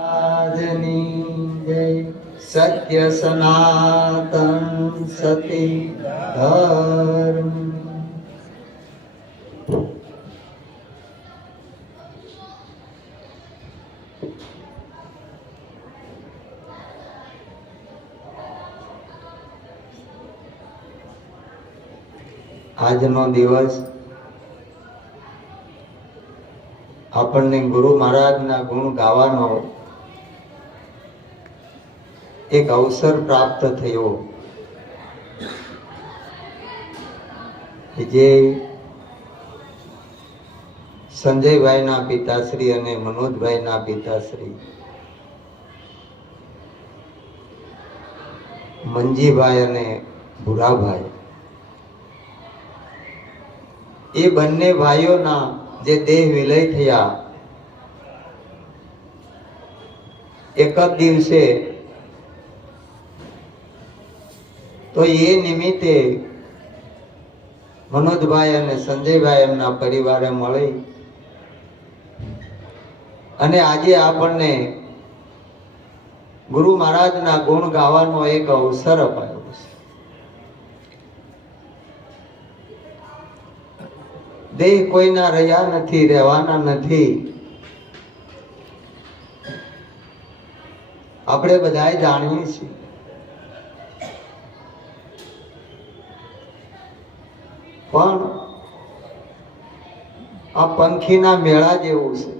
આજની જય સત્ય સનાતન સતી ધર્મ. આજનો દિવસ આપણને ગુરુ મહારાજના ગુણ ગાવાનો એક અવસર પ્રાપ્ત થયો. જે સંજયભાઈના પિતાશ્રી અને મનોજભાઈના પિતાશ્રી મંજીભાઈ અને ભુરાભાઈ, એ બંને ભાઈઓના જે દેહ વિલય થયા એક જ દિવસે, તો એ નિમિત્તે મનોજભાઈ અને સંજયભાઈ એમના પરિવારે મળી અને આજે આપણને ગુરુ મહારાજના ગુણ ગાવાનો એક અવસર અપાયો છે. દેહ કોઈના રહ્યા નથી, રહેવાના નથી. આપણે બધાય જાણીએ છીએ. પણ આ પંખીના મેળા જેવું છે.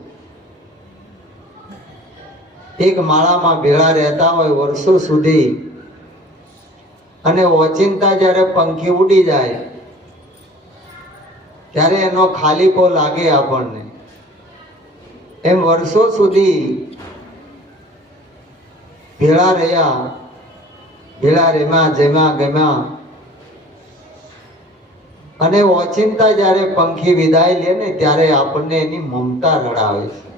એક માળામાં ભેળા રહેતા હોય વર્ષો સુધી, અને ઓચિંતા જ્યારે પંખી ઉડી જાય ત્યારે એનો ખાલીપો લાગે આપણને. એમ વર્ષો સુધી ભેળા રહ્યા, ભેળા રેમાં જેમાં ગમ્યા, અને ઓચિંતા જ્યારે પંખી વિદાય લે ને ત્યારે આપણને એની મમતા રડાવે છે.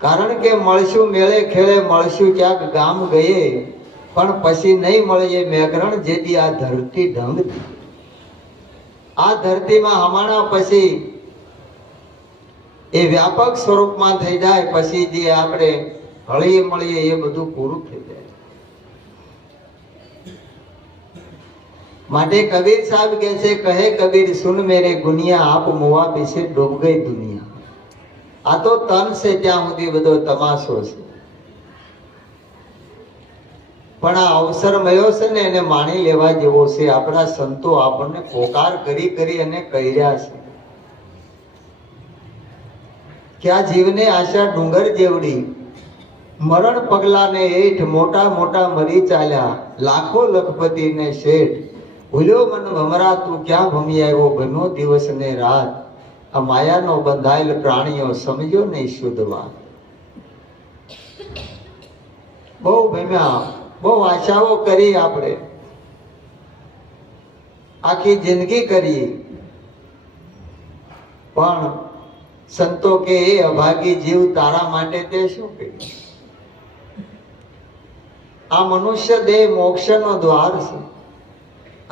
કારણ કે મળશું મેળે ખેડે, મળશું ક્યાંક ગામ ગયે, પણ પછી નહીં મળે એ મેઘરણ જેથી આ ધરતી ઢંગ. આ ધરતીમાં હમણાં પછી એ વ્યાપક સ્વરૂપમાં થઈ જાય, પછી જે આપણે હળીએ મળીએ એ બધું પૂરું થઈ જાય. માટે કબીર સાહેબ કહે છે, કહે કબીર સુન મેરે ગુનિયા, આપ મુવા પીછે ડૂબ ગઈ દુનિયા. આ તો તન છે ત્યાં સુધી બધો તમાશો છે, પણ આ અવસર મળ્યો છે ને એને માણી લેવા જેવો છે. આપણા સંતો આપણને પોકાર કરી કરી અને કહ્યા છે કે આ જીવને આશા ડુંગર જેવડી, મરણ પગલાને હેઠ મોટા મોટા મરી ચાલ્યા, લાખો લખપતિ ને શેઠ. ભૂલ્યો મન ભમરા તું ક્યાં ભમી આવ્યો, ભમ્યો દિવસ ને રાત. આ માયાનો બંધાયેલ પ્રાણીઓ સમજો નહીં શુદ્ધ વાત. બહુ ભમ્યા, બહુ આશાઓ કરી, આપણે આખી જિંદગી કરી, પણ સંતો કે એ અભાગી જીવ તારા માટે તે શું કર્યું. આ મનુષ્ય દેહ મોક્ષનો દ્વાર છે,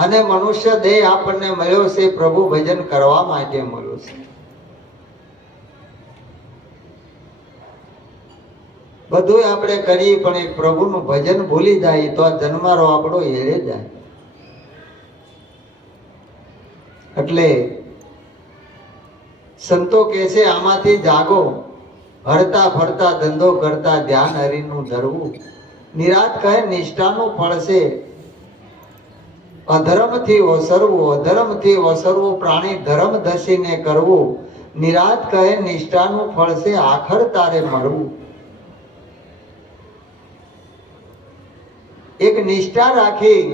અને મનુષ્ય દેહ આપણને મળ્યો છે પ્રભુ ભજન કરવા માટે મળ્યો છે. બધું આપણે કરીએ પણ એ પ્રભુનું ભજન ભૂલી જાય તો આ જન્મારો આપણો હેરે જાય. એટલે સંતો કહે છે આમાંથી જાગો, હરતા ફરતા ધંધો કરતા ધ્યાન હરિનું ધરવું. નિરાત કહે નિષ્ઠાનું ફળ છે, અધર્મથી ઓસરવું, અધર્મથી ઓસરવું, પ્રાણી ધર્મ ધસીને કરવું. નિરાત કહે નિષ્ઠાનું ફળ છે, આખર તારે મળવું. એક નિષ્ઠા રાખી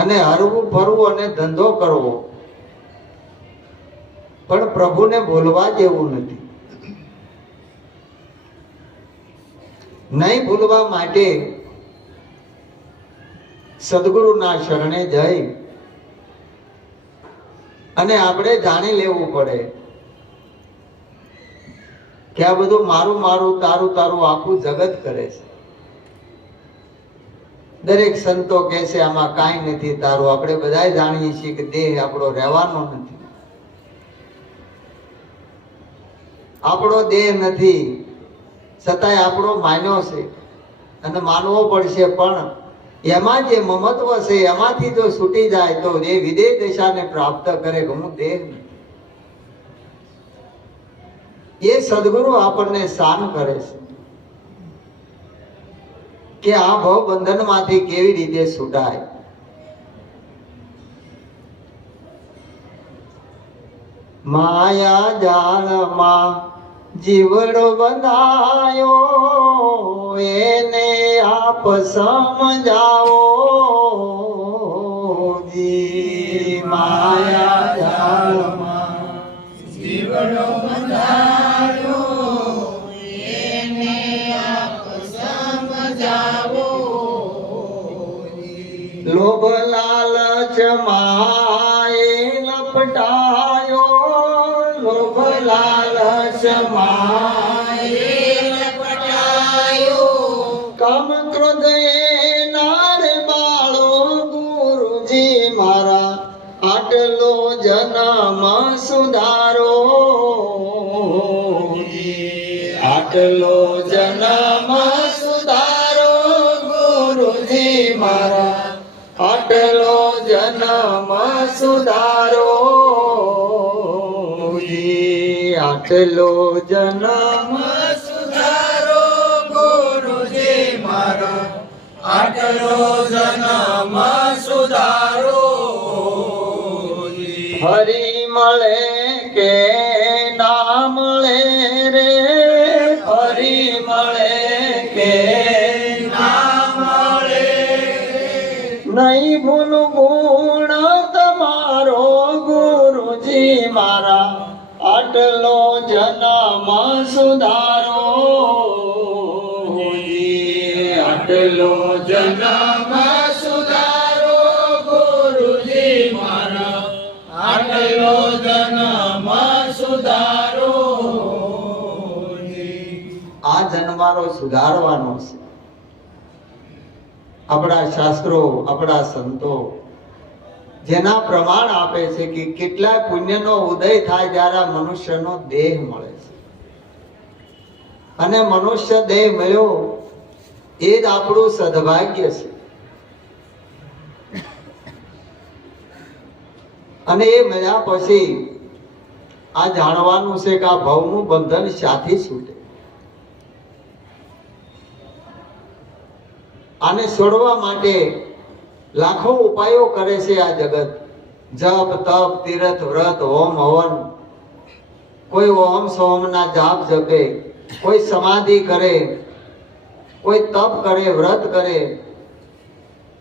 અને હરવું ફરવું અને ધંધો કરવો, પણ પ્રભુને ભૂલવા જેવું નથી. નહીં ભૂલવા માટે સદગુરુના શરણે જઈ અને આપણે જાણી લેવું પડે કે આ બધું મારું મારું, તારું તારું આખું જગત કરે છે. દરેક સંતો કહે છે આમાં કાંઈ નથી તારું. આપણે બધા જાણીએ છીએ કે દેહ આપણો રહેવાનો નથી. આપણો દેહ નથી, છતાંય આપણો માન્યો છે અને માનવો પડશે, પણ એમાં જે મમત્વ છે એમાંથી જો છૂટી જાય તો એ વિદેહ દશાને પ્રાપ્ત કરે કે હું દેહ નથી. એ સદગુરુ આપણને શાન કરે છે કે આ ભવ બંધન માંથી કેવી રીતે છૂટાય. માયા જાળમાં જીવડો બંધાયો, એને આપ સમજાવો જી. માયા જાળમાં જીવડો બંધાયો, એને આપ સમજાવો. લોભ લાલચ માએ લપટાયો, લોભ લાલચ માએ લપટાયો. કામ ક્રોધ નાર બાળો, ગુરુજી મારા આટલો જન્મ સુધારો, આટલો જન્મ સુધારો, ગુરુજી મારા આટલો જન્મ સુધારો, આટલો જન્મ સુધારો, ગુરુજી મારો આટલો જન્મ સુધારો. હરી મળે કે ના મળે રે, હરી મળે કે ના મળે, નહીં ભૂલ ગુણ તમારો, ગુરુજી મારા આટલો જન્મ સુધારો, આટલો જન્મ સુધારો, ગુરુજી મારા આટલો જન્મ સુધારો. આ જન્મારો સુધારવાનો છે. આપણા શાસ્ત્રો, આપણા સંતો જેના પ્રમાણ આપે છે કે કેટલાય પુણ્યનો ઉદય થાય જ્યારે મનુષ્યનો દેહ મળે છે, અને મનુષ્ય દેહ મળ્યો એ જ આપણું સદભાગ્ય છે. અને એ મળ્યા પછી આ જાણવાનું છે કે આ ભવનું બંધન શાથી છૂટે. આને છોડવા માટે લાખો ઉપાયો કરે છે આ જગત. જપ તપ તીર્થ વ્રત હોમ હવન, કોઈ ઓમ સોમ ના જાપ જપે, કોઈ સમાધિ કરે, કોઈ તપ કરે, વ્રત કરે,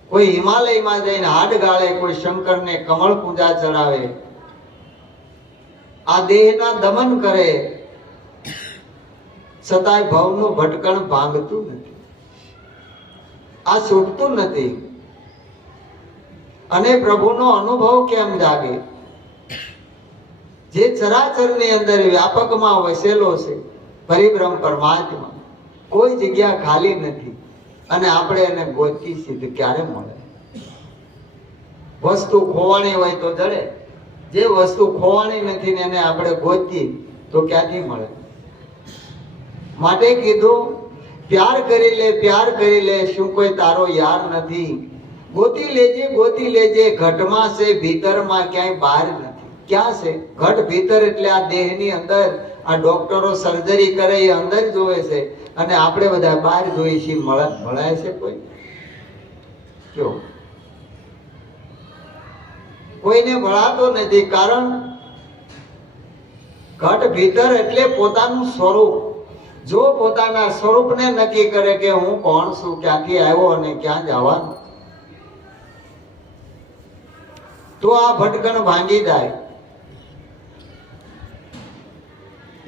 કોઈ હિમાલયમાં જઈને હાડ ગાળે, કોઈ શંકરને કમળ પૂજા ચડાવે, આ દેહના દમન કરે, છતાંય ભવનું ભટકણ ભાંગતું નથી, આ છૂટતું નથી. અને પ્રભુનો અનુભવ કેમ જાગે? જે ચરાચરની અંદર વ્યાપકમાં વસેલો છે પરિબ્રહ્મ પરમાત્મા, કોઈ જગ્યા ખાલી નથી, અને આપણે એને ગોતી સિદ્ધ ક્યારે મળે? વસ્તુ ખોવાણી હોય તો જડે, જે વસ્તુ ખોવાણી નથી ને એને આપણે ગોતીએ તો ક્યાંથી મળે? માટે કીધું પ્યાર કરી લે, પ્યાર કરી લે, શું કોઈ તારો યાર નથી? ગોતી લેજે, ઘટમાં છે ભીતરમાં, ક્યાંય બહાર નથી. ક્યાં છે ઘટ? ભીતર એટલે આ દેહની અંદર. આ ડોક્ટરો સર્જરી કરે એ અંદર જોવે છે, અને આપણે બધા બહાર જોઈએ છીએ. મળાય છે કોઈ? કયો? કોઈને મળાતો નથી. કારણ ઘટ ભીતર એટલે પોતાનું સ્વરૂપ. જો પોતાના સ્વરૂપને નક્કી કરે કે હું કોણ છું, ક્યાંથી આવ્યો અને ક્યાં જવાનું, તો આ ભટકણ ભાંગી જાય.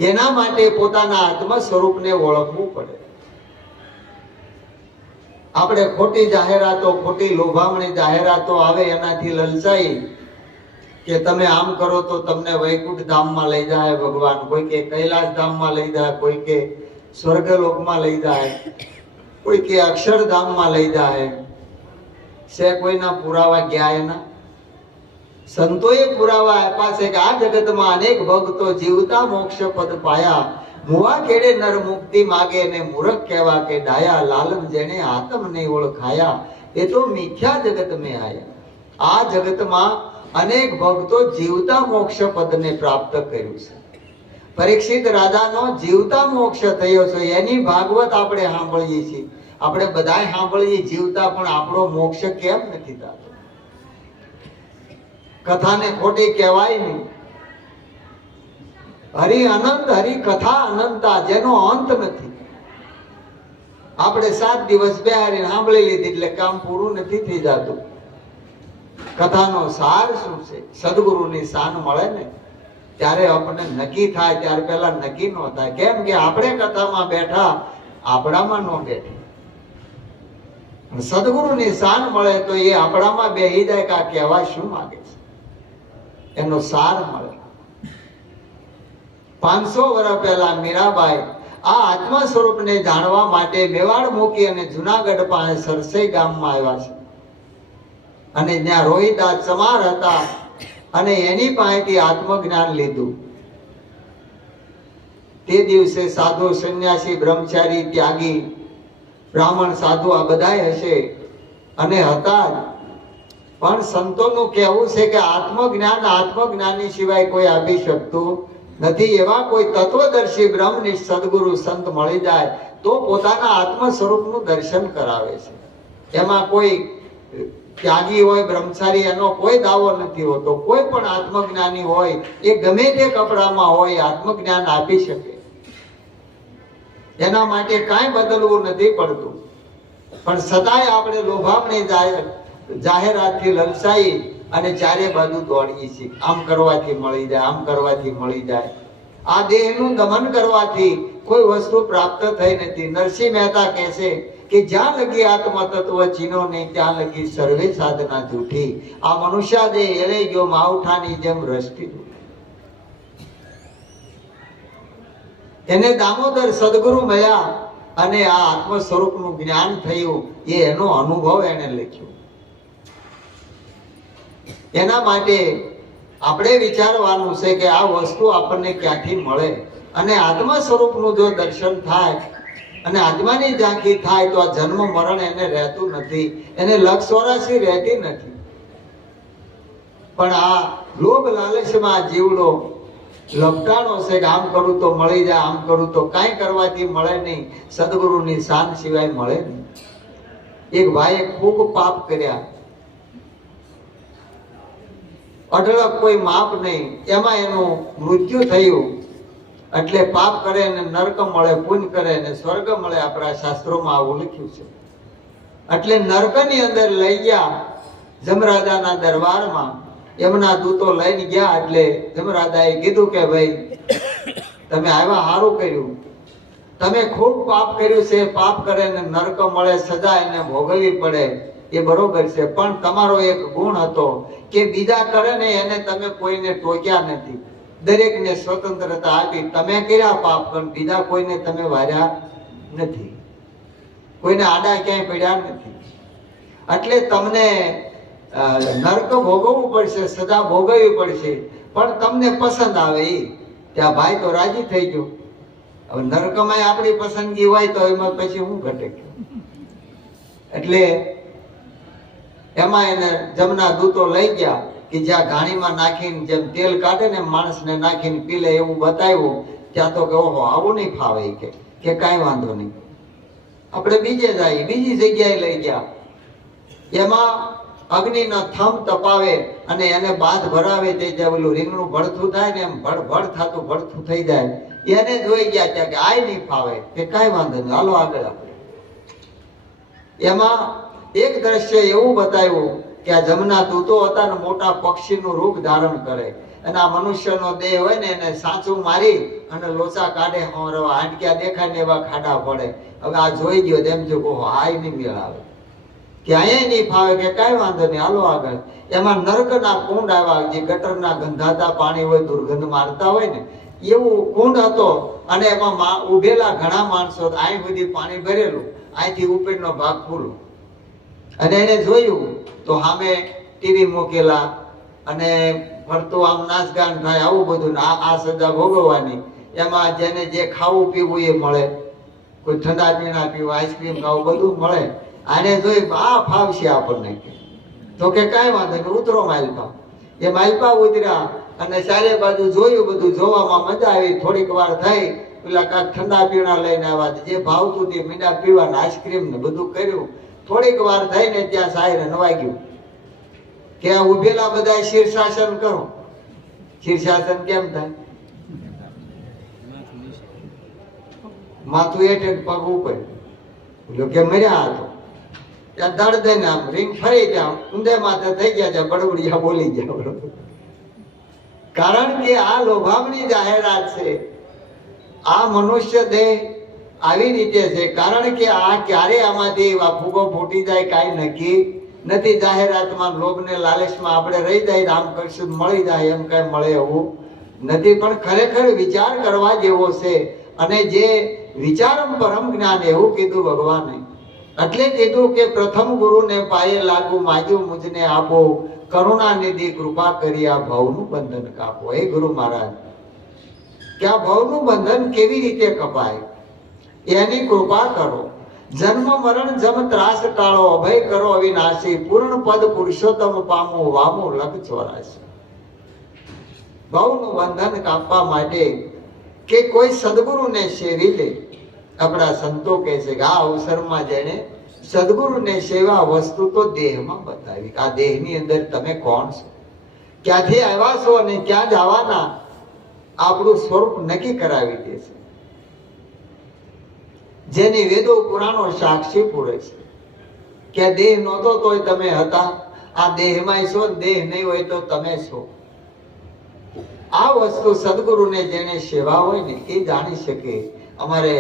એના માટે પોતાના આત્મ સ્વરૂપને ઓળખવું પડે. આપણે ખોટી જાહેરાતો, ખોટી લોભામણી જાહેરાતો આવે એનાથી લલચાઈ કે તમે આમ કરો તો તમને વૈકુંઠ ધામમાં લઈ જાય ભગવાન, કોઈ કે કૈલાસ ધામમાં લઈ જાય, કોઈ કે સ્વર્ગલોકમાં લઈ જાય, કોઈ કે અક્ષરધામમાં લઈ જાય. છે કોઈના પુરાવા ગયા? એના સંતોએ પુરાવા આપ્યા છે કે આ જગતમાં અનેક ભક્તો જીવતા મોક્ષ પદ પાયા, મુવા કેડે નર મુક્તિ માગે ને મૂરખ કહેવા કે ડાયા, લાલમ જેણે આત્મ નહીં ઓળખાયા એ તો મિથ્યા જગત મેં આયા. આ જગતમાં અનેક ભક્તો જીવતા મોક્ષ પદને પ્રાપ્ત કર્યું છે. પરીક્ષિત રાજાનો જીવતા મોક્ષ થયો છે. એની ભાગવત આપણે સાંભળીએ છીએ, આપણે બધાય સાંભળીએ જીવતા, પણ આપણો મોક્ષ કેમ નથી થતો? કથાને ખોટી કહેવાય નહીં. હરિ અનંત, હરિ કથા અનંતા, જેનો અંત નથી. આપણે 7 દિવસ બેહારીને સાંભળી લીધી એટલે કામ પૂરું નથી થઈ જતું. કથાનો સાર શું છે? સદગુરુની શાન મળે ને ત્યારે આપણને નક્કી થાય. ત્યારે પહેલા નક્કી ન થાય. કેમ કે આપણે કથામાં બેઠા, આપણામાં ન બેઠી. સદગુરુની શાન મળે તો એ આપણામાં બેહી જાય કે આ કહેવા શું માંગે છે, એનો સાર મળે. 500 વર્ષ પહેલા મીરાબાઈ આ આત્મા સ્વરૂપને જાણવા માટે મેવાડ મૂકી અને જુનાગઢ પાસે સરસઈ ગામમાં આવ્યા છે. અને ત્યાં રોહિદાસ ચમાર હતા અને એની પાસેથી આત્મજ્ઞાન લીધું. તે દિવસે સાધુ, સંન્યાસી, બ્રહ્મચારી, ત્યાગી, બ્રાહ્મણ, સાધુ આ બધાય હશે અને હતા જ. પણ સંતોનું કહેવું છે કે આત્મજ્ઞાની સિવાય કોઈ આપી શકતું નથી. એવા કોઈ તત્વદર્શી બ્રહ્મનિષ્ઠ સદગુરુ સંત મળી જાય તો પોતાના આત્મ સ્વરૂપનું દર્શન કરાવે છે. એમાં કોઈ ત્યાગી હોય, બ્રહ્મચારી, એનો કોઈ દાવો નથી હોતો. કોઈ પણ આત્મજ્ઞાની હોય એ ગમે તે કપડામાં હોય આત્મજ્ઞાન આપી શકે. એના માટે કાંઈ બદલવું નથી પડતું. પણ સદાય આપણે લોભામણી જાહેરાતથી લલચાઈ અને ચારે બાજુ દોડીએ છીએ. આમ કરવાથી મળી જાય, આમ કરવાથી મળી જાય. આ દેહનું દમન કરવાથી કોઈ વસ્તુ પ્રાપ્ત થઈ નથી. નરસિંહ મહેતા કહે છે કે જ્યાં લગી આત્મ તત્વ ચીનો નહીં ત્યાં લગી સર્વે સાધના જૂઠી. આ મનુષ્ય દેહ એળે ગયો માવઠાની જેમ રસ્તી. એને દામોદર સદગુરુ મળ્યા અને આ આત્મ સ્વરૂપનું જ્ઞાન થયું. એ એનો અનુભવ એને લખ્યો. એના માટે આપણે વિચારવાનું છે કે આ વસ્તુ આપણને ક્યાંથી મળે. અને આત્મ સ્વરૂપનું જો દર્શન થાય અને આત્માની ઝાંખી થાય તો આ જન્મ મરણ એને રહેતું નથી, એને લક્ષ રહેતી નથી. પણ આ લોભ લાલચમાં જીવડો લપટાણો છે કે આમ કરું તો મળી જાય, આમ કરું તો કાંઈ કરવાથી મળે નહીં, સદગુરુની શાન સિવાય મળે નહીં. એક ભાઈએ ખૂબ પાપ કર્યા, અઢળક કોઈ માપ નહીં, એમાં એનું મૃત્યુ થયું. એટલે પાપ કરે ને નરક મળે, પુણ્ય કરે ને સ્વર્ગ મળે. આપણા શાસ્ત્રોમાં આવું લખ્યું છે. એટલે નરકની અંદર લઈ ગયા જમરાજાના દરબારમાં. એમના દૂતો લઈને ગયા એટલે જમરાજાએ કીધું કે ભાઈ તમે આવ્યા, સારું કર્યું. તમે ખૂબ પાપ કર્યું છે. પાપ કરે ને નરક મળે, સજા એને ભોગવવી પડે, એ બરોબર છે. પણ તમારો એક ગુણ હતો કે બીજા કરે ને એને તમે કોઈને ટોક્યા નથી, દરેકને સ્વતંત્રતા આપી. તમે કર્યા પાપ પણ બીજા કોઈને તમે વાર્યા નથી, કોઈને આડા ક્યાંય પડ્યા નથી. એટલે તમને નરક ભોગવવું પડશે, સજા ભોગવવી પડશે, પણ તમને પસંદ આવે એ. ત્યાં ભાઈ તો રાજી થઈ ગયો. હવે નરકમાં આપણી પસંદગી હોય તો એમાં પછી હું ઘટે. એટલે એમાં એને જમના દૂતો લઈ ગયા કે જ્યાં ઘાણીમાં નાખીને જેમ તેલ કાઢે ને માણસને નાખીને પી લે એવું બતાવ્યું. ત્યાં તો કે ઓહો આવું નહીં ફાવે કે કાંઈ વાંધો નહીં, આપણે બીજે જઈએ. બીજી જગ્યાએ લઈ ગયા. એમાં અગ્નિના થંભ તપાવે અને એને બાદ ભરાવે. તે જે ઓલું રીંગણું ભડથું થાય ને એમ ભડ થતું ભડથું થઈ જાય. એને જોઈ ગયા ત્યાં કે આય નહીં ફાવે કે કાંઈ વાંધો નહીં, હાલો આગળ. આપણે એમાં એક દ્રશ્ય એવું બતાવ્યું કે આ જમના દૂતો હતા ને મોટા પક્ષીનું રૂપ ધારણ કરે અને આ મનુષ્યનો દેહ હોય ને એને સાચું મારી અને લોચા કાઢે, હાંડક્યા દેખાય ને એવા ખાડા પડે. હવે આ જોઈ ગયો તેમ જો હાય નહીં મેળ આવે કે અહીંયા નહીં ફાવે કે કાંઈ વાંધો નહીં, હાલો આગળ. એમાં નરકના કુંડ આવ્યા, જે ગટરના ગંધાતા પાણી હોય, દુર્ગંધ મારતા હોય ને એવું કુંડ હતો. અને એમાં ઉભેલા ઘણા માણસો, અહીં સુધી પાણી ભરેલું, અહીંથી ઉપરનો ભાગ ખુલ્લો. અને એને જોયું તો સામે ટીવી મૂકેલા અને ફરતું આમ નાચગાન થાય, આવું બધું. આ સજા ભોગવવાની. એમાં જેને જે ખાવું પીવું એ મળે, કોઈ ઠંડા પીણા પીવું, આઈસ્ક્રીમ ખાવું, બધું મળે. આને જોઈ આ ફાવશે આપણને, તો કે કાંઈ વાંધો નહીં, ઉતરો માલપા. એ માલપા ઉતર્યા અને ચારે બાજુ જોયું, બધું જોવામાં મજા આવી. થોડીક વાર થઈ, પેલા કાંક ઠંડા પીણા લઈને આવ્યા, જે ભાવતું તે મીંડા પીવાના, આઈસ્ક્રીમ ને બધું કર્યું. થોડીક વાર થઈને ત્યાં સાયરન વાગ્યું કે આ ઉભેલા બધા શીર્ષાસન કરો. શીર્ષાસન કેમ થાય? માથું હેઠ પગ ઉપર, કે મર્યા હતો ત્યાં દડ દઈને આમ રીંગ ફરી ત્યાં ઊંધે માથે થઈ ગયા છે, બડબડિયા બોલી ગયા. કારણ કે આ લોભામણી જાહેરાત છે. આ મનુષ્ય દેહ આવી રીતે છે, કારણ કે આ ક્યારે આમાંથી ફૂગો ફૂટી જાય કાંઈ નક્કી નથી. જાહેરાતમાં લોભને લાલચમાં આપણે રહી જાય, રામ કરશું મળી જાય એમ કઈ મળે એવું નથી. પણ ખરેખર વિચાર કરવા જેવો છે. અને જે વિચારમ પરમ જ્ઞાન એવું કીધું ભગવાને. એટલે કીધું કે પ્રથમ ગુરુને પાયે લાગુ, માગ્યું મુજને આપો, કરુણા નિધિ કૃપા કરી આ ભવનું બંધન કાપો. હે ગુરુ મહારાજ, કે આ ભવનું બંધન કેવી રીતે કપાય એની કૃપા કરો. જન્મ મરણ જમ ત્રાસ ટાળો, અભય કરો અવિનાશી, પૂર્ણ પદ પુરુષોત્તમ પામો, વામો લખ 84. ભવનું બંધન કાપવા માટે કે કોઈ સદગુરુને સેવી લે. આપણા સંતો કહે છે કે આ અવસરમાં જેને સદગુરુને સેવા વસ્તુ તો દેહમાં બતાવી. આ દેહની અંદર તમે કોણ છો, ક્યાંથી આવ્યા છો અને ક્યાં જવાના, આપણું સ્વરૂપ નક્કી કરાવી દે છે. જેની વેદો પુરાણો સાક્ષી પૂરે છે કે દેહ નહોતો તોય તમે હતા, આ દેહમાં છો, દેહ નહીં હોય તો તમે છો. આ વસ્તુ સદગુરુને જેને સેવા હોય ને એ જાણી શકે. અમારે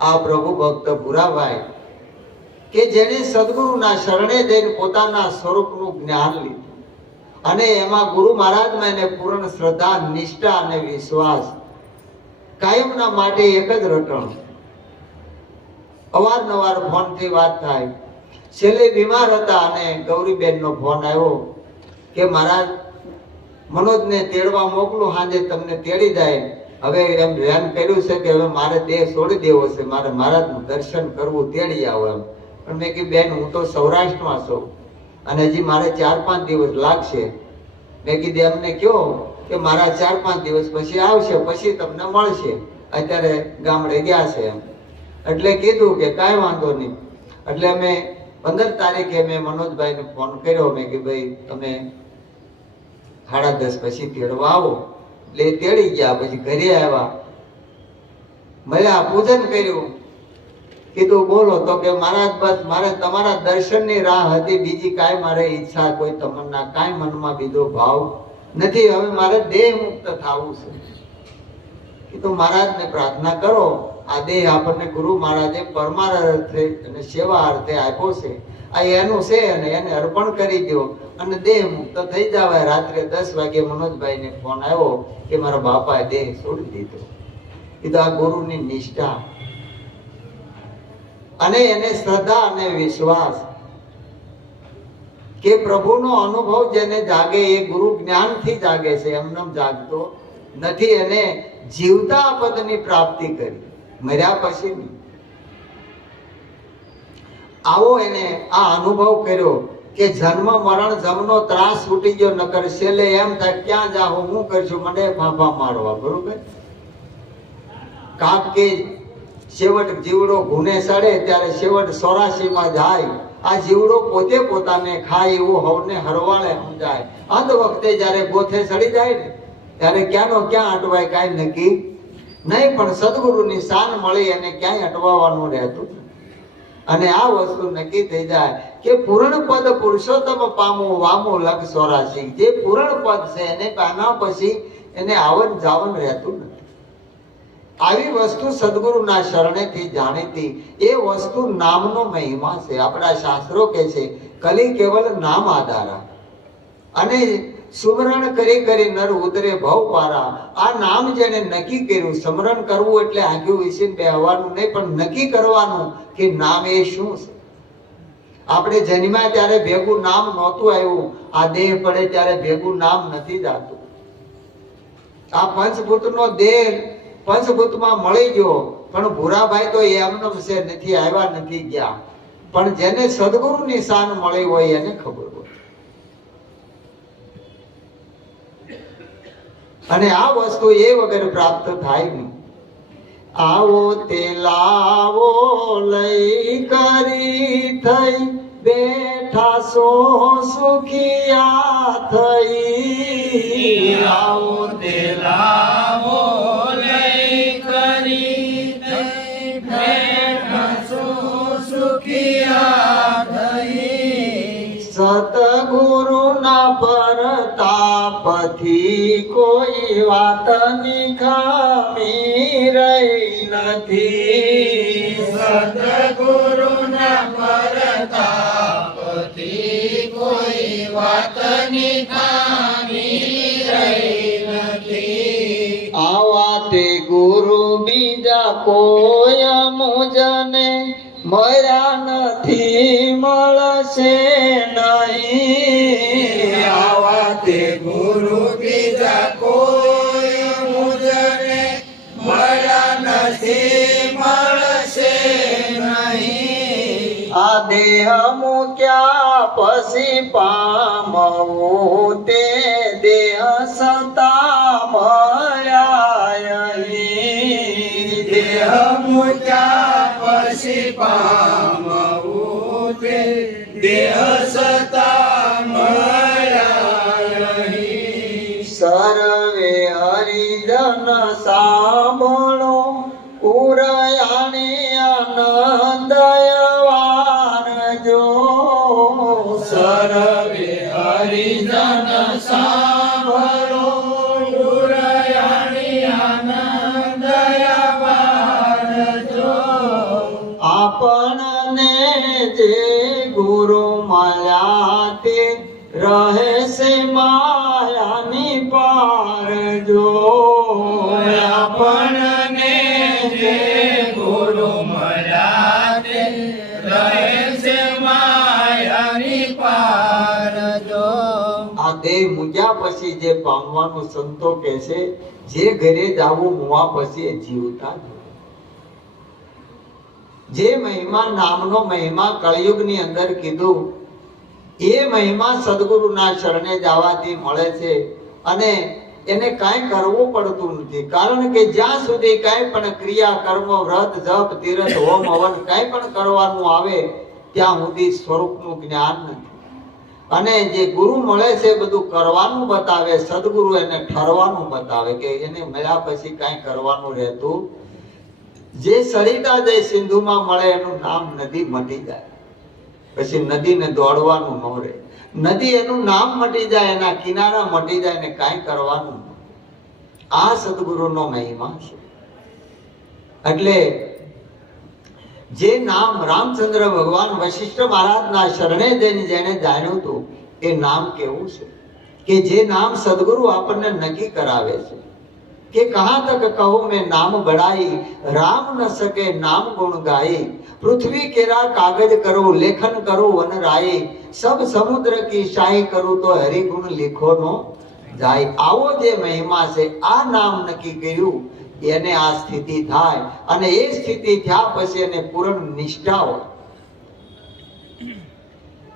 આ પ્રભુ ભક્ત ભુરાભાઈ કે જેને સદગુરુના શરણે જઈને પોતાના સ્વરૂપનું જ્ઞાન લીધું અને એમાં ગુરુ મહારાજમાં એને પૂર્ણ શ્રદ્ધા, નિષ્ઠા અને વિશ્વાસ, કાયમના માટે એક જ રટણ. અવારનવાર ફોનથી વાત થાય. છેલ્લે બીમાર હતા અને ગૌરીબેનનો ફોન આવ્યો કે મહારાજ મનોજને તેડવા મોકલું, સાંજે તમને તેડી જાય. હવે એમ ધ્યાન કર્યું છે કે હવે મારે દેહ છોડી દેવો છે, મારે મહારાજનું દર્શન કરવું, તેડી આવો એમ. પણ મેં કીધું બેન, હું તો સૌરાષ્ટ્રમાં છું અને હજી મારે 4-5 દિવસ લાગશે. મેં કીધું એમને કહો કે મારા 4-5 દિવસ પછી આવશે, પછી તમને મળશે, અત્યારે ગામડે ગયા છે એમ. એટલે કીધું કે કાંઈ વાંધો નહીં. એટલે અમે 15 તારીખે મેં મનોજભાઈને ફોન કર્યો. મેં કીધું ભાઈ તમે 10:30 પછી તેડવા આવો. એટલે તેડી ગયા. પછી ઘરે આવ્યા, મળ્યા, પૂજન કર્યું. કીધું બોલો. તો કે મહારાજ બસ મારે તમારા દર્શનની રાહ હતી, બીજી કાંઈ મારે ઈચ્છા, કોઈ તમન્ના, કાંઈ મનમાં બીજો ભાવ નથી. હવે મારે દેહ મુક્ત થવું છે. કીધું મહારાજને પ્રાર્થના કરો, આ દેહ આપણને ગુરુ મહારાજે પરમાર્થે અને સેવા અર્થે આપ્યો છે, આ એનું છે અને એને અર્પણ કરી દો અને દેહ મુક્ત થઈ જવાય. રાત્રે 10 વાગે મનોજભાઈને ફોન આવ્યો કે મારા બાપાએ દેહ છોડી દીધો. કીધું આ ગુરુની નિષ્ઠા અને એને શ્રદ્ધા અને વિશ્વાસ કે પ્રભુનો અનુભવ જેને જાગે એ ગુરુ જ્ઞાનથી જાગે છે, એમને જાગતો નથી. એને જીવતા પદની પ્રાપ્તિ કરી, મર્યા પછી નહીં. આવો એને આ અનુભવ કર્યો કે જન્મ મરણ જમનો ત્રાસ છૂટી ગયો. નકર છેલ્લે એમ થાય ક્યાં જાઉં, હું કરશું, મને ફાંફા મારવા. બરોબર? કાક કે છેવટ જીવડો ગુને સડે ત્યારે છેવટ 84 માં જાય. આ જીવડો પોતે પોતાને ખાય એવું હવને હરવાળે સમજાય. અંત વખતે જયારે ગોથે સડી જાય ને ત્યારે ક્યાંનો ક્યાં અટવાય કાંઈ નક્કી નહીં. પણ સદગુરુની શાન મળી અને ક્યાંય અટવાવાનું રહેતું. અને આ વસ્તુ નક્કી થઈ જાય કે પૂર્ણ પદ પુરુષોત્તમ પામો, વામો લખ 84. જે પૂર્ણ પદ છે એને પામ્યા પછી એને આવન જાવન રહેતું નથી. આવી વસ્તુ સદગુરુના શરણેથી જાણીતી. એ વસ્તુ નામનો મહિમા છે. આપણા શાસ્ત્રો કહે છે કલી કેવલ નામ આધારા, અને સુમરણ કરી કરી નર ઉતરે ભવ પારા. આ નામ જેને નક્કી કર્યું, સ્મરણ કરવું એટલે આંખ્યું વિસીને બેહવાનું નહીં, પણ નક્કી કરવાનું કે નામ એ શું છે. આપણે જન્મ્યા ત્યારે ભેગું નામ નહોતું આવ્યું, આ દેહ પડે ત્યારે ભેગું નામ નથી જાતું. આ પંચભૂતનો દેહ પંચભૂતમાં મળી ગયો, પણ ભૂરાભાઈ તો એમનો છે, નથી આવ્યા નથી ગયા. પણ જેને સદગુરુની શાન મળી હોય એને ખબર હોય. અને આ વસ્તુ એ વગર પ્રાપ્ત થાય નહીં. આવો તે લાવો લઈ કરી થઈ બેઠા સો સુખિયા થઈ. આવો તે લાવો લઈ કરી બેઠા સો સુખિયા થઈ. સતગુરુના પરતાપથી કોઈ વાતની ખામી રહી નથી. સદગુરુના પરતાપથી કોઈ વાતની ખામી રહી નથી. આવા તે ગુરુ બીજા કોઈ મુજને મળ્યા નથી મળશે નહીં. આવા તે ગુરુ બીજા કોઈ મુજને મળ્યા નથી મળશે નહીં. આ દેહ મૂક્યા પછી પામવું તે દેહ સતા મળ્યા અહીં. દેહ મૂક્યા પછી પામવું તે દેહ સતા મળ્યા નહીં. સર્વે હરિજન સાંભળો ઉરયાણી આનંદયવાર જો. સર્વે હરિજન સાંભળો ઉરયાણી આનંદયવાર જો. આપણને જે ગુરુ મળ્યા તે રહે છે માયાની પાર જો. આપણને જે ગુરુ મળ્યા તે રહે છે માયાની પાર જો. આ દેહ મૂક્યા પછી જે પામવાનું સંતો કહે છે, જે ઘરે જાવું મુવા પછી એ જીવતા જ. જે મહિમા નામનો મહિમા કળિયુગની અંદર કીધું, એ મહિમા સદગુરુના શરણે જવાથી મળે છે. અને એને કાંઈ કરવું પડતું નથી, કારણ કે જ્યાં સુધી કાંઈ પણ ક્રિયા કર્મ વ્રત જપ તીરથ હોમ હવન કાંઈ પણ કરવાનું આવે ત્યાં સુધી સ્વરૂપનું જ્ઞાન નથી. અને જે ગુરુ મળે છે બધું કરવાનું બતાવે, સદગુરુ એને ઠરવાનું બતાવે કે એને મળ્યા પછી કાંઈ કરવાનું રહેતું. જે સરિતા જય સિંધુમાં મળે એનું નામ નદી મટી જાય, પછી નદીને દોડવાનું ન રહે. નદી એનું નામ મટી જાય, એના કિનારા મટી જાય ને કાંઈ કરવાનું. આ સદગુરુનો મહિમા છે. એટલે જે નામ રામચંદ્ર ભગવાન વશિષ્ઠ મહારાજના શરણે જઈને જેને જાણ્યું હતું, એ નામ કેવું છે કે જે નામ સદગુરુ આપણને નક્કી કરાવે છે કે કહા તક કહું મેં નામ બડાઈ, રામ ન સકે નામ ગુણ ગાઈ. પૃથ્વી કેરા કાગજ કરું, લેખન કરું વન રાઈ, સબ સમુદ્ર કી શાહી કરું તો હરિગુણ લીખો નો જાય. આવો જે મહિમા છે, આ નામ નક્કી કર્યું એને આ સ્થિતિ થાય. અને એ સ્થિતિ થયા પછી એને પૂર્ણ નિષ્ઠા હોય.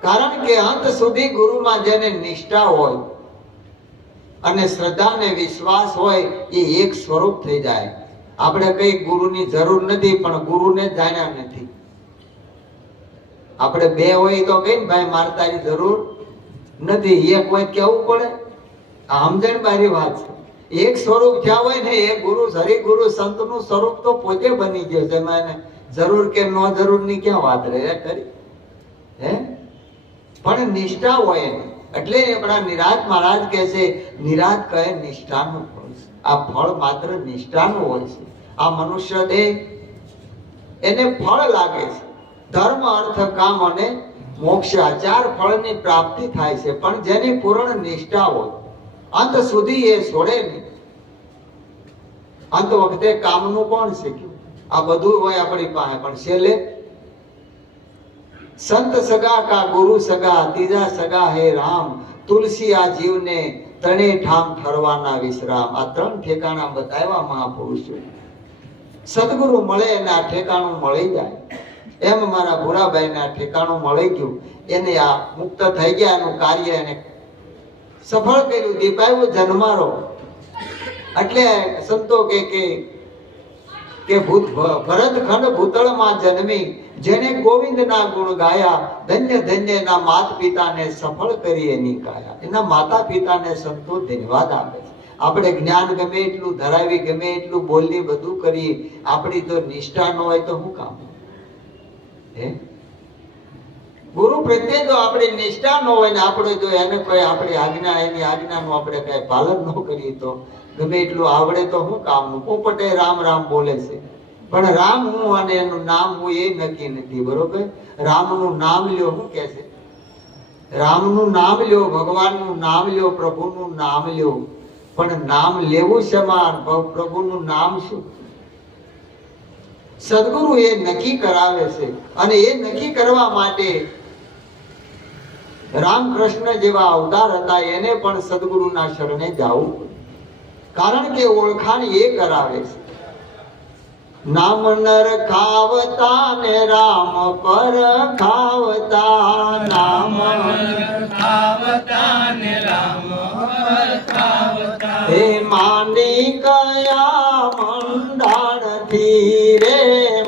કારણ કે અંત સુધી ગુરુમાં જેને નિષ્ઠા હોય અને શ્રદ્ધા ને વિશ્વાસ હોય, એ એક સ્વરૂપ થઈ જાય. આપણે કઈ ગુરુની જરૂર નથી, પણ ગુરુને જાણ્યા નથી. આપણે બે હોય તો કઈ ભાઈ મારે તારી જરૂર નથી, એક હોય કેવું પડે. આ સમજણ બારી વાત છે. એક સ્વરૂપ થયા હોય ને, એ ગુરુ હરિગુરુ સંત નું સ્વરૂપ તો પોતે બની ગયું છે. એમાં જરૂર કે ન જરૂર ની ક્યાં વાત રહે કરી હે. પણ નિષ્ઠા હોય એની. એટલે આપણા નિરાજ મહારાજ કહે છે, નિરાજ કહે નિષ્ઠાનું ફળ છે. આ ફળ માત્ર નિષ્ઠાનું હોય છે. આ મનુષ્ય દેહ એને ફળ લાગે છે. ધર્મ અર્થ કામ અને મોક્ષ, આ ચાર ફળની પ્રાપ્તિ થાય છે. પણ જેની પૂર્ણ નિષ્ઠા હોય, અંત સુધી એ છોડે નહીં. અંત વખતે કામનું કોણ શીખ્યું? આ બધું હોય આપણી પાસે, પણ છેલ્લે સંત સગા કા ગુરુ સગા, ત્રીજા સગા હે રામ. તુલસી આ જીવને ત્રણેય ઠામ ઠરવાના વિશ્રામ. આ ત્રણ ઠેકાણા બતાવ્યા મહાપુરુષો. સદગુરુ મળે અને આ ઠેકાણું મળી જાય. એમ મારા ભુરાભાઈને આ ઠેકાણું મળી ગયું. એને આ મુક્ત થઈ ગયા, એનું કાર્ય એને સફળ કર્યું. દીપાયો જન્મારો એટલે સંતો કે ભરતખંડ ભૂતળમાં જન્મી જેને ગોવિંદના ગુણ ગાયા, ધન્ય ધન્ય એના માતા પિતાને સફળ કરી એની કાયા. એના માતા પિતાને સંતો ધન્યવાદ આપે છે. આપણે જ્ઞાન ગમે એટલું ધરાવી, ગમે એટલું બોલી, બધું કરીએ, આપણી તો નિષ્ઠા ન હોય તો શું કામ? ગુરુ પ્રત્યે જો આપણી નિષ્ઠા ન હોય ને આપણે જો એને કોઈ આપણી આજ્ઞા, એની આજ્ઞાનું આપણે કઈ પાલન ન કરીએ તો ગમે એટલું આવડે તો શું કામનું? પોપટે રામ રામ બોલે છે, પણ રામ હું અને એનું નામ હું એ નક્કી નથી. બરોબર? રામનું નામ લ્યો, શું કે છે? રામનું નામ લ્યો, ભગવાનનું નામ લ્યો, પ્રભુનું નામ લ્યો, પણ નામ લેવું સમાન, પ્રભુનું નામ શું? સદગુરુ એ નક્કી કરાવે છે. અને એ નક્કી કરવા માટે રામકૃષ્ણ જેવા અવતાર હતા, એને પણ સદગુરુના શરણે જવું, કારણ કે ઓળખાણ એ કરાવે છે. નામ નર ખાવતા ને રામ પર ખાવતા, નામ નર ખાવતા ને રામ પર ખાવતા. હે માંડી કયા મંડાણથી રે,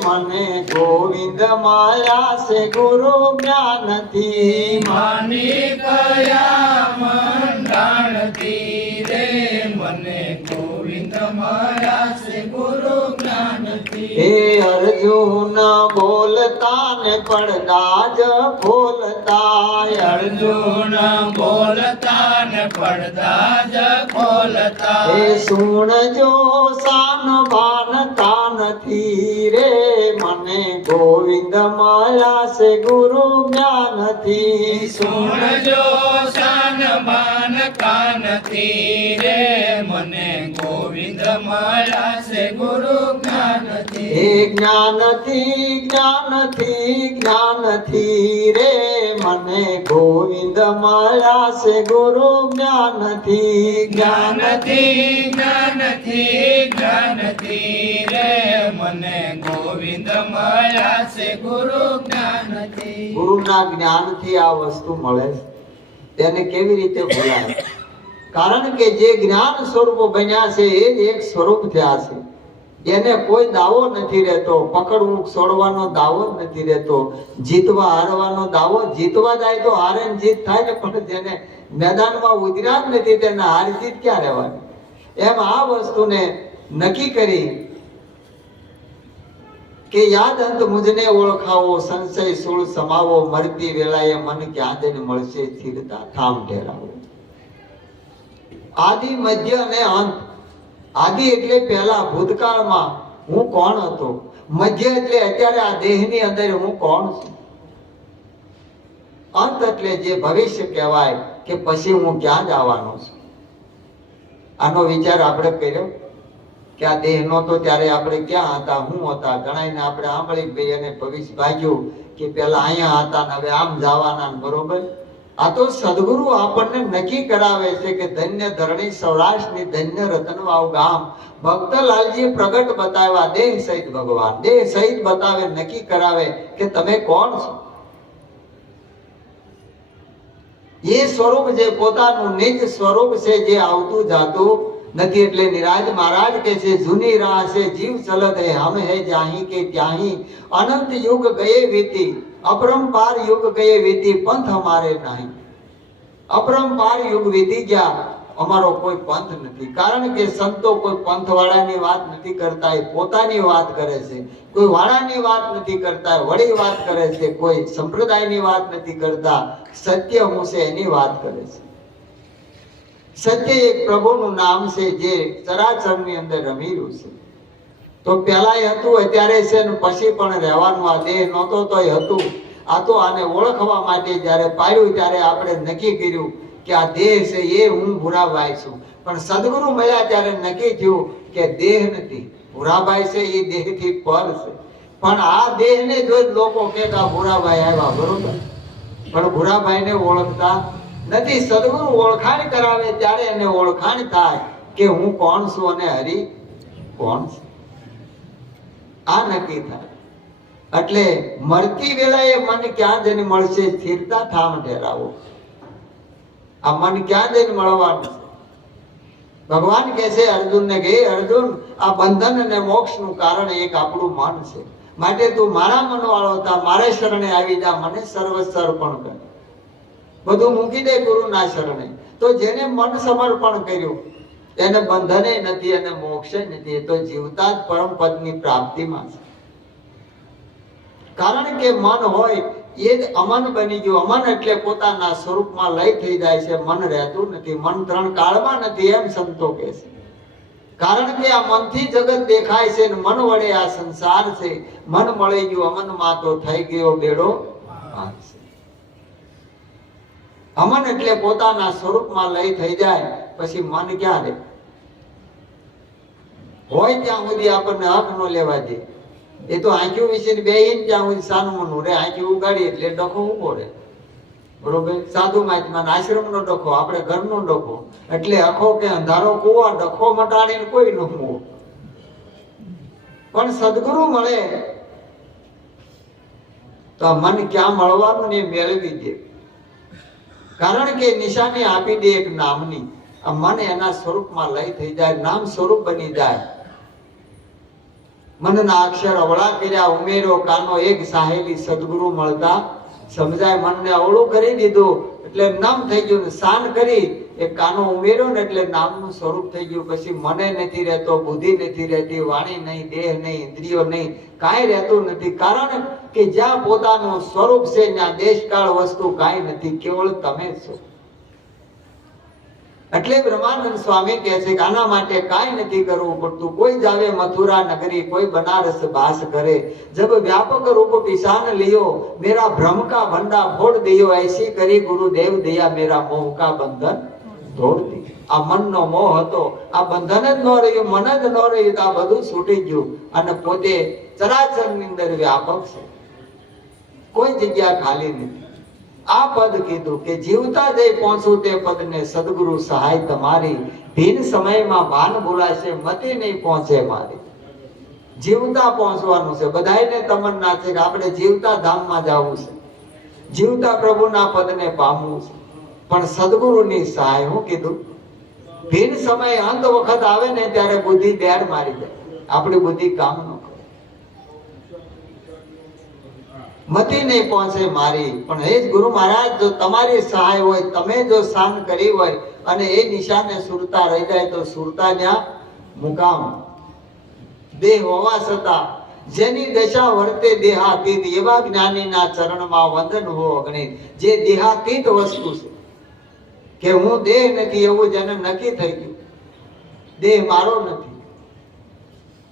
મને ગોવિંદ માયા છે ગુરુ જ્ઞાનથી. માની કયા મંડાણથી રે, મને ગોવિંદ માયા છે ગુરુ જ્ઞાનથી. હે અર્જુન બોલતા ને પડદા જ ખોલતા, અર્જુન બોલતા ને પડદા જ ખોલતા. હે સુણજો સાન બાન કાનથી રે, મને ગોવિંદ માયા છે ગુરુ જ્ઞાનથી. સુણજો શાન બાન કાનથી રે, મને ગોવિંદ મળ્યા છે ગુરુ જ્ઞાનથી. હે જ્ઞાનથી જ્ઞાનથી જ્ઞાનથી રે, મને ગોવિંદ મળ્યા છે ગુરુ જ્ઞાનથી. જ્ઞાનથી જ્ઞાનથી જ્ઞાનથી રે, મને ગોવિંદ મળ્યા છે ગુરુ જ્ઞાનથી. ગુરુના જ્ઞાનથી આ વસ્તુ મળે છે. તેને કેવી રીતે ભૂલાય? કારણ કે જે જ્ઞાન સ્વરૂપ બન્યા છે એ જ એક સ્વરૂપ થયા છે. એને કોઈ દાવો નથી રહેતો, પકડવું છોડવાનો દાવો નથી રહેતો, જીતવા હારવાનો દાવો. જીતવા જાય તો હારે ને જીત થાય ને, પણ જેને મેદાનમાં ઉતર્યા જ નથી તેને હાર જીત ક્યાં રહેવાની? એમ આ વસ્તુને નક્કી કરી કે યાદ અંત મુજને ઓળખાવો, સંશય સૂળ સમાવો, મરતી વેળાએ મન ક્યાં જઈને મળશે સ્થિરતા ઠામ ઠેરાવો. આદિ મધ્ય અને અંત. આદિ એટલે પહેલા ભૂતકાળમાં હું કોણ હતો, મધ્ય એટલે અત્યારે આ દેહની અંદર હું કોણ છું, અંત એટલે જે ભવિષ્ય કહેવાય કે પછી હું ક્યાં જવાનો છું. આનો વિચાર આપણે કર્યો કે આ દેહ નહોતો ત્યારે આપણે ક્યાં હતા, હું હતા? ઘણાને આપણે સાંભળી ભાઈ અને ભવિષ્ય ભાગ્યું કે પેલા અહીંયા હતા ને હવે આમ જવાના. બરોબર? આ તો સદગુરુ આપણને નક્કી કરાવે છે કે ધન્ય ધરણી સૌરાષ્ટ્રની, ધન્ય રતનવાવ ગામ. ભક્તલાલજી પ્રગટ બતાવ્યા દેહ સહિત ભગવાન, દેહ સહિત બતાવે, નક્કી કરાવે કે તમે કોણ છો. એ સ્વરૂપ જે પોતાનું નિજ સ્વરૂપ છે, જે આવતું જાતું નથી. એટલે નિરાજ મહારાજ કે છે જૂની રાહ છે જીવ ચલત હે, હમ હે જાહી કે ત્યાહી. અનંત યુગ ગયે વીતી, અપરંપાર યુગ ગયે વીતી, પંથ અમારે નહીં. અપરંપાર યુગ વીતી ગયા, અમારો કોઈ પંથ નથી. કારણ કે સંતો કોઈ પંથ વાળાની વાત નથી કરતા, એ પોતાની વાત કરે છે. કોઈ વાળાની વાત નથી કરતા, વળી વાત કરે છે. કોઈ સંપ્રદાયની વાત નથી કરતા, સત્ય હું છે એની વાત કરે છે. સત્ય એક પ્રભુનું નામ છે જે ચરાચરની અંદર રમેલું છે. તો પેલા હતું, અત્યારે છે ને પછી પણ રહેવાનું. આ દેહ નહોતો તોય હતું. આ તો આને ઓળખવા માટે જ્યારે પાડ્યું ત્યારે આપણે નક્કી કર્યું કે આ દેહ છે એ હું ભુરાભાઈ છું. પણ સદગુરુ મળ્યા ત્યારે નક્કી થયું કે દેહ નથી, ભુરાભાઈ છે એ દેહથી પર છે. પણ આ દેહને જોઈ લોકો કે આ ભુરાભાઈ આવ્યા. બરોબર? પણ ભુરાભાઈને ઓળખતા નથી. સદગુરુ ઓળખાણ કરાવે ત્યારે એને ઓળખાણ થાય કે હું કોણ છું અને હરિ કોણ છે. આ નક્કી થાય. એટલે મરતી વેળાએ મન ક્યાં જઈને મળશે? સ્થિરતા ઠામ ઠેરાવો. આ મન ક્યાં જઈને મળવાનું છે? ભગવાન કહે છે અર્જુનને કે અર્જુન, આ બંધન અને મોક્ષ નું કારણ એક આપણું મન છે. માટે તું મારા મન વાળો થા, મારે શરણે આવી જા, મને સર્વસ્વ અર્પણ કર. બધું મૂકી દે ગુરુના શરણે. તો જેને મન સમર્પણ કર્યું એને બંધને નથી અને મોક્ષ નથી. એ તો જીવતા જ પરમ પદની પ્રાપ્તિમાં છે. કારણ કે મન હોય એ જ અમન બની ગયું. અમન એટલે પોતાના સ્વરૂપમાં લય થઈ જાય છે. મન રહેતું નથી. મન ત્રણ કાળમાં નથી એમ સંતો કહે છે. કારણ કે આ મનથી જગત દેખાય છે ને મન વડે આ સંસાર છે. મન મળી ગયું અમનમાં તો થઈ ગયો બેડો પાર છે. અમન એટલે પોતાના સ્વરૂપમાં લય થઈ જાય પછી મન ક્યાં રહે? હોય ત્યાં સુધી આપણને હક નો લેવા દે. એ તો આંખ્યું વિશે બેહીને ત્યાં સુધી સાનું રે. આંખ્યું ઉગાડી એટલે ડખો ઉભો રહે. બરોબર? સાધુ મહાત્મા આશ્રમ નો ડખો, આપણે ઘરનો ડખો. એટલે આખો કે અંધારો કુવો ડખો મટાડીને કોઈ ન મૂવો. પણ સદગુરુ મળે તો મન ક્યાં મળવાનું ને મેળવી દે. કારણ કે નિશાની આપી દે એક નામની. આ મન એના સ્વરૂપમાં લય થઈ જાય, નામ સ્વરૂપ બની જાય. મનના અક્ષર અવળા કર્યા ઉમેરો કાનો એક સાહેલી સદગુરુ મળતા સમજાય. મનને અવળું કરી દીધું એટલે નામ થઈ ગયું. શાન કરી એ કાનો ઉમેર્યો ને એટલે નામનું સ્વરૂપ થઈ ગયું. પછી મને નથી રહેતો, બુદ્ધિ નથી રહેતી, વાણી નહીં, દેહ નહીં, ઇન્દ્રિયો નહીં, કાંઈ રહેતું નથી. કારણ કે જ્યાં પોતાનું સ્વરૂપ છે ત્યાં દેશકાળ વસ્તુ કાંઈ નથી, કેવળ તમે છો. એટલે બ્રહ્માનંદ સ્વામી કહે છે કે આના માટે કાંઈ નથી કરવું પડતું. કોઈ જાવે મથુરા નગરી, કોઈ બનારસ બાસ કરે. જબ વ્યાપક રૂપ पिशान लियो, मेरा भ्रम का भंडा फोड़ दियो. ऐसी કરી ગુરુદેવ દયા, મેરા મોહ કા બંધન તોડ દી. આ મનનો મોહ હતો, આ બંધન જ ન રહ્યું, મન જ ન રહ્યું. આ બધું છૂટી ગયું અને પોતે ચરાચરની અંદર વ્યાપક છે. કોઈ જગ્યા ખાલી નથી. આ પદ કીધું કે જીવતા જઈ પહોંચું તે પદને સદગુરુ સહાય તમારી. ભીન સમયમાં ભાન બોલાશે, મતિ નહીં પહોંચે મારી. જીવતા પહોંચવાનું છે. બધાને તમન્ના છે કે આપણે જીવતા ધામમાં જવું છે, જીવતા પ્રભુના પદને પામવું છે. પણ સદગુરુની સહાય હું કીધું, ભીન સમય અંત વખત આવે ને ત્યારે બુદ્ધિ બેડ મારી જાય. આપણી બુદ્ધિ કામ ન કરે, મતિ નહીં પહોંચે મારી. પણ હે ગુરુ મહારાજ, જો તમારી સહાય હોય, તમે જો શાન કરી હોય અને એ નિશાને સુરતા રહી જાય તો સુરતા ત્યાં મુકામ. દેહ હોવા છતાં જેની દશા વર્તે દેહાતીત, એવા જ્ઞાનીના ચરણમાં વંદન હો અગ્નિ. જે દેહાતીત વસ્તુ છે કે હું દેહ નથી એવું જેને નક્કી થઈ ગયું, દેહ મારો નથી,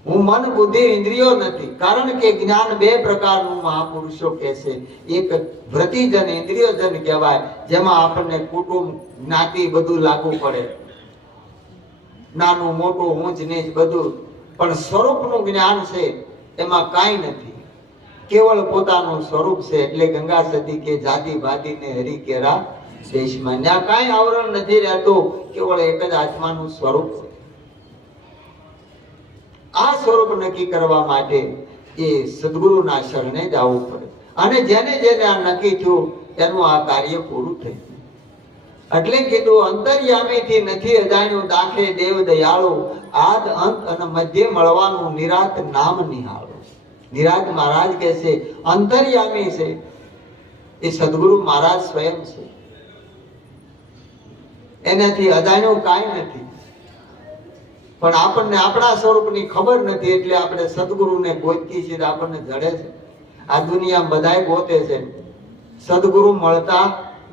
હું મન બુદ્ધિ ઇન્દ્રિયો નથી. કારણ કે જ્ઞાન બે પ્રકારનું મહાપુરુષો કહે છે. એક વૃત્તિજન ઇન્દ્રિયોજન કહેવાય, જેમાં આપણને કુટુંબ જ્ઞાતિ બધું લાગુ પડે, નાનું મોટું ઊંચ નીચ બધું. પણ સ્વરૂપનું જ્ઞાન છે એમાં કાંઈ નથી, કેવળ પોતાનું સ્વરૂપ છે. એટલે ગંગા સતી કે જાતિ ભાતી ને હરી કેરા દેશમાં, ત્યાં કાંઈ આવરણ નથી રહેતું, કેવળ એક જ આત્માનું સ્વરૂપ છે. આ સ્વરૂપ નક્કી કરવા માટે એ સદગુરુના શરણે જ આવવું પડે. અને જેને જેને આ નક્કી થયું એનું આ કાર્ય પૂરું થઈ ગયું. એટલે કીધું અંતર્યામીથી નથી અજાણ્યું, દાખે દેવ દયાળુ. આદ અંત અને મધ્ય મળવાનું નિરાત નામ નિહાળો. નિરાત મહારાજ કહે છે અંતર્યામી છે એ સદગુરુ મહારાજ સ્વયં છે. એનાથી અજાણ્યું કાંઈ નથી. પણ આપણને આપણા સ્વરૂપની ખબર નથી એટલે આપણે સદગુરુને ગોતીએ છીએ, આપણને જડે છે. આ દુનિયા બધાય ગોતે છે, સદગુરુ મળતા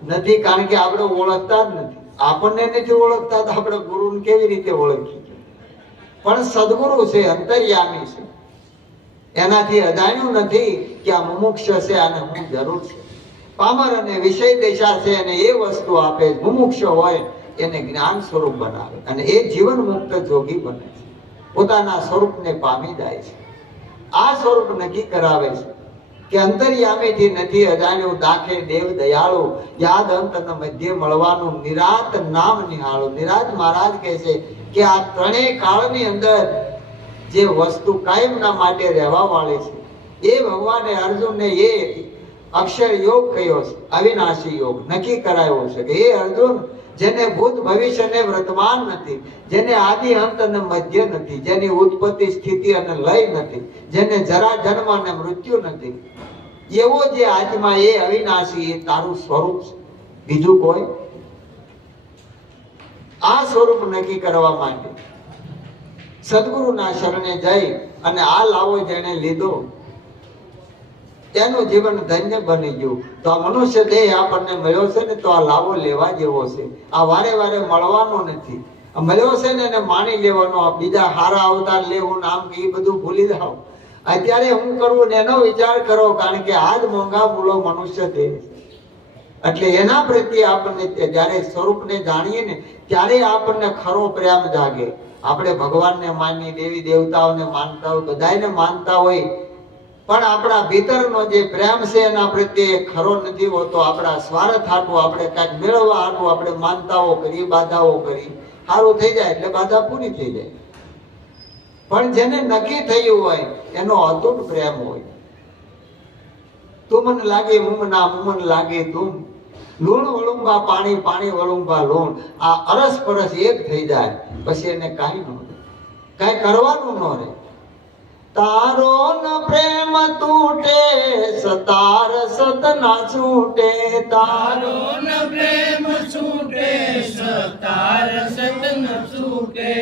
નથી. કારણ કે આપણે ઓળખતા જ નથી. આપણને નથી ઓળખતા તો આપણે ગુરુને કેવી રીતે ઓળખીએ? પણ સદગુરુ છે, અંતર્યામી છે, એનાથી અજાણ્યું નથી કે આ મુમુક્ષ છે, આને હું જરૂર છે. પામર અને વિષય દશા છે અને એ વસ્તુ આપે. મુમુક્ષ હોય એને જ્ઞાન સ્વરૂપ બનાવે અને એ જીવન મુક્ત જોગી બને છે, પોતાના સ્વરૂપને પામી જાય છે. આ સ્વરૂપ નક્કી કરાવે છે. કે અંતર્યામીથી નથી અજાણ્યું, દાખે દેવ દયાળુ, યાદ અંત અને મધ્ય મળવાનું, નિરાત નામ નિહાળું. નિરાત મહારાજ કહે છે કે આ ત્રણેય કાળની અંદર જે વસ્તુ કાયમના માટે રહેવા વાળી છે, એ ભગવાને અર્જુનને એ અક્ષર યોગ કહ્યો છે, અવિનાશી યોગ નક્કી કરાયો છે કે એ અર્જુન, જેને ભૂત ભવિષ્ય ને વર્તમાન નથી, જેને આદિ અંત અને મધ્ય નથી, જેની ઉત્પત્તિ સ્થિતિ અને લય નથી, જેને જરા જન્મ અને મૃત્યુ નથી, એવો જે આત્મા એ અવિનાશી, એ તારું સ્વરૂપ છે, બીજું કોઈ. આ સ્વરૂપ નક્કી કરવા માટે સદગુરુના શરણે જઈ અને આ લાવો જેને લીધો તેનું જીવન ધન્ય બની ગયું. તો આ મનુષ્ય દેહ આપણને મળ્યો છે ને, તો આ લાવો લેવા જેવો છે. આ વારે વારે મળવાનો નથી. આ મળ્યો છે ને એને માણી લેવાનો. આ બીજા હારા અવતાર લેવું નામ કે એ બધું ભૂલી જાઓ. અત્યારે હું કરવું ને એનો વિચાર કરો, કારણ કે આજ મોંઘા મૂલો મનુષ્ય દેહ છે. એટલે એના પ્રત્યે આપણને જયારે સ્વરૂપને જાણીએ ને, ત્યારે આપણને ખરો પ્રેમ જાગે. આપણે ભગવાનને માની, દેવી દેવતાઓને માનતા હોય, બધાને માનતા હોય, પણ આપણા ભીતરનો જે પ્રેમ છે એના પ્રત્યે ખરો નથી હોતો. આપણા સ્વાર્થ હાટું, આપણે કાંઈક મેળવવા હાટું આપણે માનતાઓ કરી, બાધાઓ કરી, સારું થઈ જાય એટલે બાધા પૂરી થઈ જાય. પણ જેને નક્કી થયું હોય એનો અતૂટ પ્રેમ હોય. તું મને લાગે મુમના, મુમન લાગે તું, લૂણ વળુંબા પાણી, પાણી વળુંબા લૂણ. આ અરસ પરસ એક થઈ જાય પછી એને કાંઈ ન રહે, કાંઈ કરવાનું ન રહે. તારો ન પ્રેમ તૂટે, સતાર સત ના છૂટે. તારો ન પ્રેમ છૂટે, સતાર સત ન છૂટે.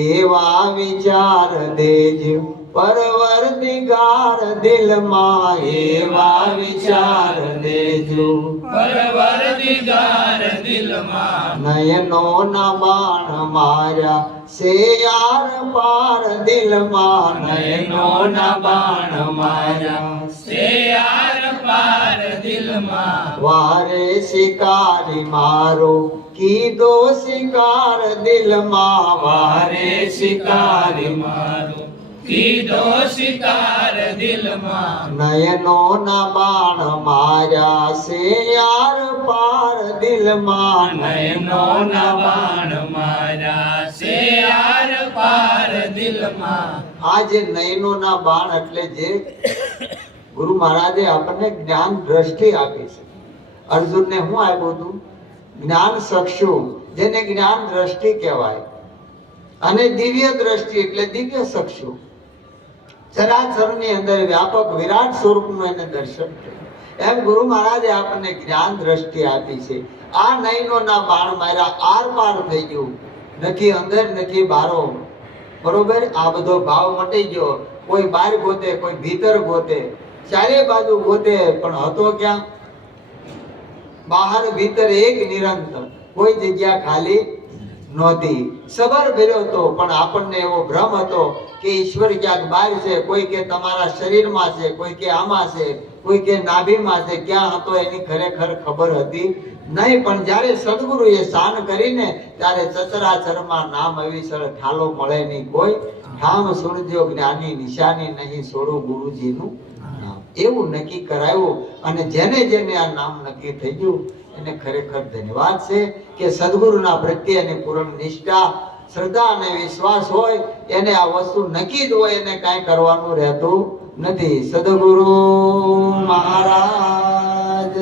એવા વિચાર દેજો પરવરદિગાર દિલમાં, એવા વિચાર દેજો પરવરદિગાર દિલમાં. નયનો ના બાણ માર્યા સે યાર પાર દિલમાં, નયનો ના બાણ માર્યા સે યાર પાર દિલમાં. વારે શિકારી મારો કીધો શિકાર દિલમાં, વારે શિકારી મારો કીધો શિકાર દિલમાં. નયનો ના બાણ માર્યા સે યાર પાર દિલમાં, નયનો ના બાણ માર્યા સે યાર પાર દિલમાં. આ જે નયનો ના બાણ એટલે જે ગુરુ મહારાજે આપણને જ્ઞાન દ્રષ્ટિ આપી છે. અર્જુનને શું આપ્યું હતું? જ્ઞાન ચક્ષુ, જેને જ્ઞાન દ્રષ્ટિ કહેવાય, અને દિવ્ય દ્રષ્ટિ એટલે દિવ્ય ચક્ષુ. ચરાચરની અંદર વ્યાપક વિરાટ સ્વરૂપનું એને દર્શન થયું. એમ ગુરુ મહારાજે આપણને જ્ઞાન દ્રષ્ટિ આપી છે. આ નયનો ના બાણ માર્યા, આર પાર થઈ ગયું, નથી અંદર નથી બારો. બરોબર? આ બધો ભાવ મટી ગયો. કોઈ બહાર ગોતે, કોઈ ભીતર ગોતે, ચારે બાજુ ગોતે, પણ હતો ક્યાં? બહાર ભીતર એક નિરંતર, કોઈ જગ્યા ખાલી નહોતી. સબર ભર્યો હતો, પણ આપણને એવો ભ્રમ હતો કે ઈશ્વર ક્યાંક બહાર છે. કોઈ કે તમારા શરીરમાં છે, કોઈ કે આમાં છે, કોઈ કે નાભીમાં છે. ક્યાં હતો એની ખરેખર ખબર હતી નહીં. પણ જ્યારે સદગુરુએ શાન કરીને ત્યારે ચચરાચરમાં નામ અવિસર ઠાલો મળે નહીં કોઈ. ઠામ સુણજો જ્ઞાની, નિશાની નહીં છોડું ગુરુજીનું નામ. એવું નક્કી કરાયું. અને જેને જેને આ નામ નક્કી થઈ ગયું એને ખરેખર ધન્યવાદ છે કે સદગુરુના પ્રત્યેની પૂર્ણ નિષ્ઠા, શ્રદ્ધા અને વિશ્વાસ હોય એને આ વસ્તુ નક્કી જ હોય, એને કાંઈ કરવાનું રહેતું નથી. સદગુરુ મહારાજ